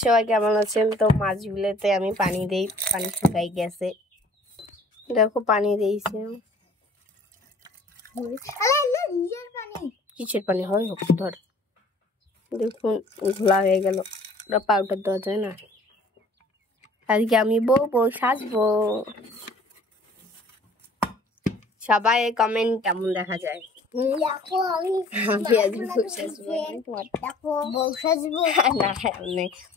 সবাই কেমন আছেন? তো মাছগুলোতে আমি পানি দেই, পানি শুকাই গেছে, দেখো পানি দিয়েছি। কিসের পানি হয় হোক ধর, দেখুন ঘোলা হয়ে গেল, ওটা পাউডার দেওয়া যায় না। আজকে আমি বউ সাজবো। সবাই কমেন্ট কেমন দেখা যায়।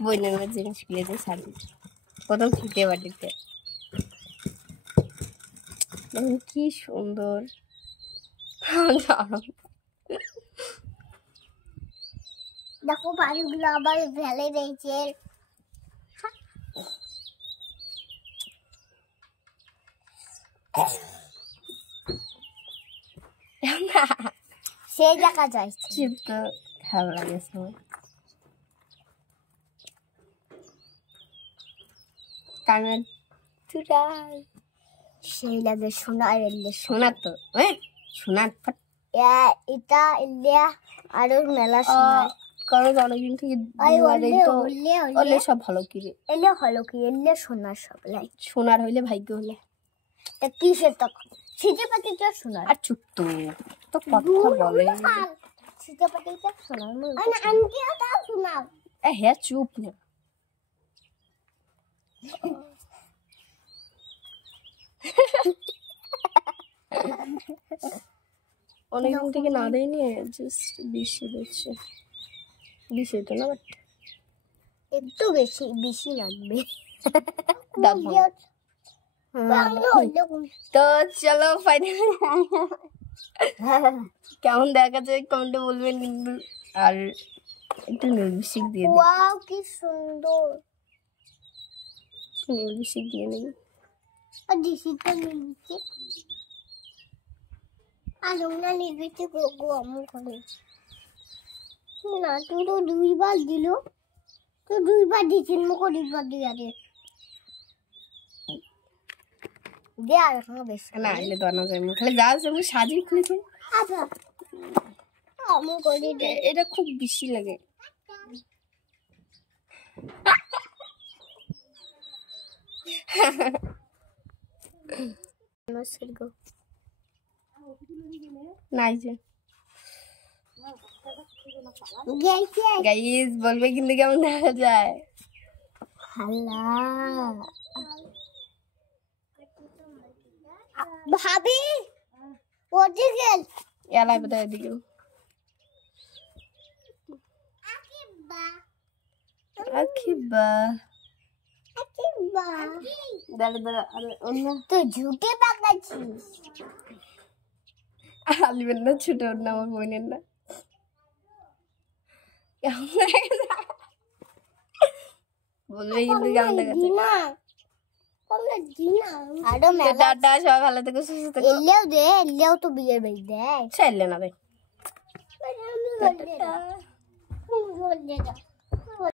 বইনের জিনিস খুলেছে সাজি প্রথম খেতে বাটিতে, কি সুন্দর। দেখো পানিগুলো আবার ফেলে দিয়েছে। সেই দেখা যায় চিপটা ভালো লাগে সবাই। কানের চুড়াই সেই লাগে সোনার সোনার তো সোনার এটা ইন্ডিয়া আরো মেলা সোনার। কারণ অনেকদিন থেকে সব ভালো কি রে, এলে হলো কি এলে সোনার সব লাই সোনার হইলে ভাগ্য হলে কিসের তখন সিটে পাতিটা সোনার। আর চুপ তো কথা বলে সিটে পাতিটা সোনার আন্টিটা সোনার। হ্যাঁ চুপ না। অনেকদিন থেকে না দেয়নি, জাস্ট বেশি দিচ্ছে, বেশি তো না, বাট একটু বেশি লাগবে। তো চলো ফাইনালি কেমন দেখা যায় কমেন্টে বলবেন কিন্তু। আর একটু নির্বিষিক দিয়ে দিই। ওয়াও কি সুন্দর, নির্বিষিক দিয়ে নেই। আর দিশিটা নির্বিষিক আর ওনা নির্বিষিক গো আমু করে না। তুই তো দুইবার দিল, তো দুইবার দিছেন মুখো দুইবার দিয়া দে দে আর এখন বেশ না এলে তো না যায় মুখে যা আমি সাজি খুলেছি। আচ্ছা আমু করে দে, এটা খুব বেশি লাগে। নাই যে গাইস বলবে কিন্তু কেমন দেখা যায়। ভাবি ওদিকে এলাই বোধ হয় এদিকে আকিবা দাঁড়া দাঁড়া অন্য তো ঝুঁকে পাকাচ্ছিস। আলিবেন না, ছোট না আমার বোনের না। বলবে কিন্তু কেমন দেখা যায়। টাটা, সবাই ভালো থেকো সুস্থ থেকো। এলেও তো বিয়ের বাড়ি দেয়, চাইলে না রে। টাটা।